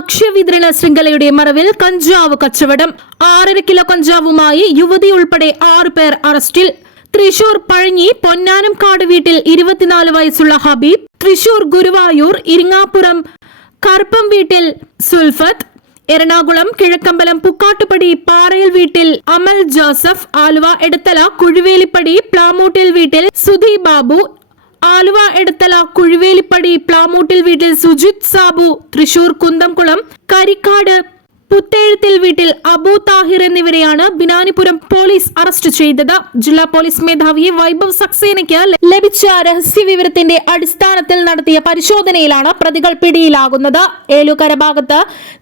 ഭക്ഷ്യവിതരണ ശൃംഖലയുടെ മറവിൽ കഞ്ചാവ് കച്ചവടം. 6.5 കിലോ കഞ്ചാവുമായി യുവതി ഉൾപ്പെടെ 6 പേർ അറസ്റ്റിൽ. തൃശൂർ പഴഞ്ഞി പൊന്നാനംകാട് വീട്ടിൽ 24 വയസ്സുള്ള ഹബീബ്, തൃശൂർ ഗുരുവായൂർ ഇരിങ്ങാപ്പുറം കറുപ്പം വീട്ടിൽ സുൽഫത്ത്, എറണാകുളം കിഴക്കമ്പലം പുക്കാട്ടുപടി പാറയിൽ വീട്ടിൽ അമൽ ജോസഫ്, ആലുവ എടത്തല കുഴിവേലിപ്പടി പ്ലാമൂട്ടിൽ വീട്ടിൽ സുധി ബാബു, ആലുവ എടത്തല കുഴിവേലിപ്പടി പ്ലാമൂട്ടിൽ വീട്ടിൽ സുജിത് സാബു, തൃശൂർ കുന്തംകുളം കരിക്കാട് പുത്തേഴുത്തിൽ വീട്ടിൽ അബു താഹിർ എന്നിവരെയാണ് ബിനാനിപുരം പോലീസ് അറസ്റ്റ് ചെയ്തത്. ജില്ലാ പോലീസ് മേധാവി വൈഭവ് സക്സേനയ്ക്ക് ലഭിച്ച രഹസ്യ വിവരത്തിന്റെ അടിസ്ഥാനത്തിൽ നടത്തിയ പരിശോധനയിലാണ് പ്രതികൾ പിടിയിലാകുന്നത്. ഏലൂക്കര ഭാഗത്ത്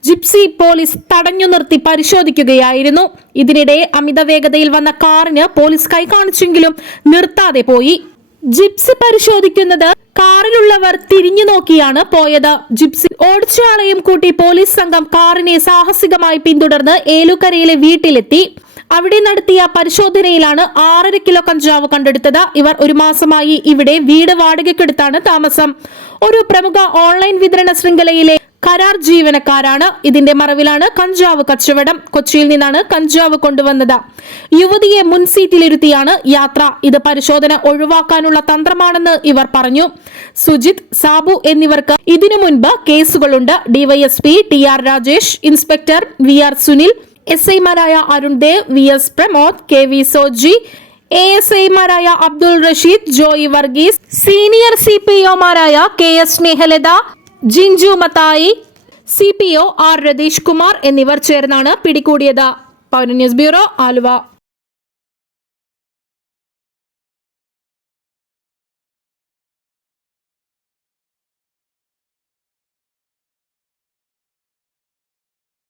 ജിപ്സി പോലീസ് തടഞ്ഞു നിർത്തി പരിശോധിക്കുകയായിരുന്നു. ഇതിനിടെ അമിത വേഗതയിൽ വന്ന കാറിന് പോലീസ് കൈകാണിച്ചെങ്കിലും നിർത്താതെ പോയി. ജിപ്സി പരിശോധിക്കുന്നത് കാറിലുള്ളവർ തിരിഞ്ഞു നോക്കിയാണ് പോയത്. ജിപ്സി ഓടിച്ചയാളെയും കൂട്ടി പോലീസ് സംഘം കാറിനെ സാഹസികമായി പിന്തുടർന്ന് ഏലൂക്കരയിലെ വീട്ടിലെത്തി. അവിടെ നടത്തിയ പരിശോധനയിലാണ് 6.5 കിലോ കഞ്ചാവ് കണ്ടെടുത്തത്. ഇവർ 1 മാസമായി ഇവിടെ വീട് വാടകയ്ക്കെടുത്താണ് താമസം. ഒരു പ്രമുഖ ഓൺലൈൻ വിതരണ ശൃംഖലയിലെ കരാർ ജീവനക്കാരാണ്. ഇതിന്റെ മറവിലാണ് കഞ്ചാവ് കച്ചവടം. കൊച്ചിയിൽ നിന്നാണ് കഞ്ചാവ് കൊണ്ടുവന്നത്. യുവതിയെ മുൻസീറ്റിലിരുത്തിയാണ് യാത്ര. ഇത് പരിശോധന ഒഴിവാക്കാനുള്ള തന്ത്രമാണെന്ന് ഇവർ പറഞ്ഞു. സുജിത്, സാബു എന്നിവർക്ക് ഇതിനു മുൻപ് കേസുകളുണ്ട്. DYSP TR Rajesh, inspector VR Sunil, SI-മാരായ അരുൺ ദേവ്, VS പ്രമോദ്, KV സോജി, ASI-മാരായ അബ്ദുൾ റഷീദ്, ജോയി വർഗീസ്, സീനിയർ CPO-മാരായ KS Snehalatha, Jinju Mathai, CPO R Ratheesh Kumar എന്നിവർ ചേർന്നാണ് പിടികൂടിയത്. പൗര ന്യൂസ് ബ്യൂറോ, ആലുവ.